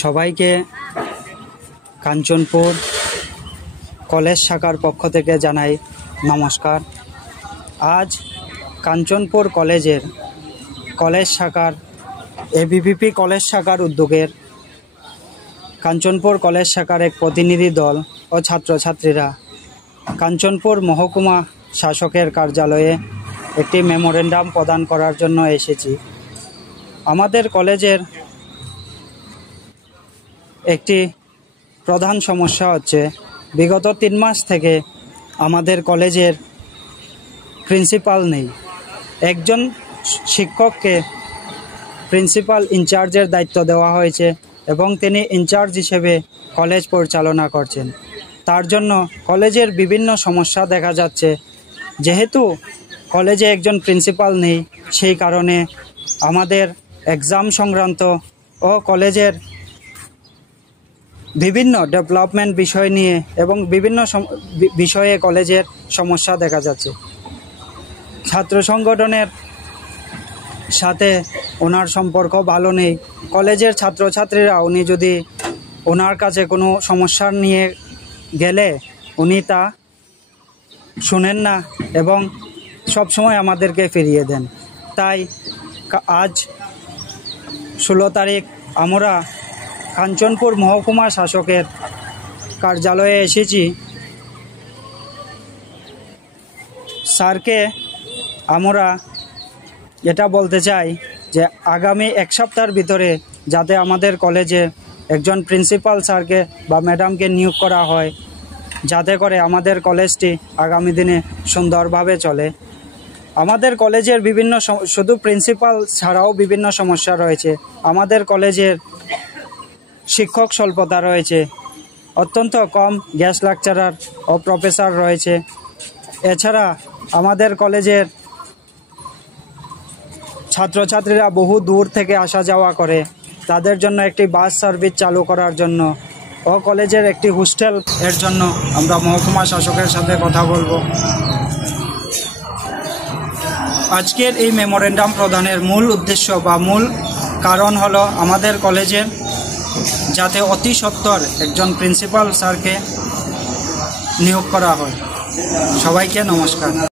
সবাইকে কাঞ্চনপুর কলেজ শাখার পক্ষ থেকে জানাই নমস্কার। আজ কাঞ্চনপুর কলেজের কলেজ শাখার এবিভিপি কলেজ শাখার উদ্যোগের কাঞ্চনপুর কলেজ শাখার এক প্রতিনিধি দল ও ছাত্রছাত্রীরা কাঞ্চনপুর মহকুমা শাসকের কার্যালয়ে একটি মেমোরেন্ডাম প্রদান করার জন্য এসেছি। আমাদের কলেজের একটি প্রধান সমস্যা হচ্ছে বিগত 3 মাস থেকে আমাদের কলেজের প্রিন্সিপাল নেই। একজন শিক্ষককে প্রিন্সিপাল ইনচার্জের দায়িত্ব দেওয়া হয়েছে এবং তিনি ইনচার্জ হিসেবে কলেজ পরিচালনা করছেন। তার জন্য কলেজের বিভিন্ন সমস্যা দেখা যাচ্ছে। যেহেতু কলেজে একজন প্রিন্সিপাল নেই, সেই কারণে আমাদের এক্সাম সংক্রান্ত ও কলেজের বিভিন্ন ডেভেলপমেন্ট বিষয় নিয়ে এবং বিভিন্ন বিষয়ে কলেজের সমস্যা দেখা যাচ্ছে। ছাত্র সংগঠনের সাথে ওনার সম্পর্ক ভালো নেই। কলেজের ছাত্রছাত্রীরা উনি যদি ওনার কাছে কোনো সমস্যা নিয়ে গেলে উনি তা শুনেন না এবং সবসময় আমাদেরকে ফিরিয়ে দেন। তাই আজ 16 তারিখ আমরা কাঞ্চনপুর মহকুমা শাসকের কার্যালয়ে এসেছি। স্যারকে আমরা এটা বলতে চাই যে আগামী 1 সপ্তাহের ভিতরে যাতে আমাদের কলেজে একজন প্রিন্সিপাল স্যারকে বা ম্যাডামকে নিয়োগ করা হয়, যাতে করে আমাদের কলেজটি আগামী দিনে সুন্দরভাবে চলে। আমাদের কলেজের বিভিন্ন শুধু প্রিন্সিপাল ছাড়াও বিভিন্ন সমস্যা রয়েছে। আমাদের কলেজের শিক্ষক স্বল্পতা রয়েছে, অত্যন্ত কম গেস্ট লেকচারার ও প্রফেসর রয়েছে। এছাড়া আমাদের কলেজের ছাত্রছাত্রীরা বহু দূর থেকে আসা যাওয়া করে, তাদের জন্য একটি বাস সার্ভিস চালু করার জন্য ও কলেজের একটি হোস্টেল এর জন্য আমরা মহকুমা শাসকের সাথে কথা বলবো। আজকের এই মেমোরেন্ডাম প্রদানের মূল উদ্দেশ্য বা মূল কারণ হলো আমাদের কলেজে যাতে অতি সত্বর একজন প্রিন্সিপাল স্যারকে নিয়োগ করা হয়। সবাইকে নমস্কার।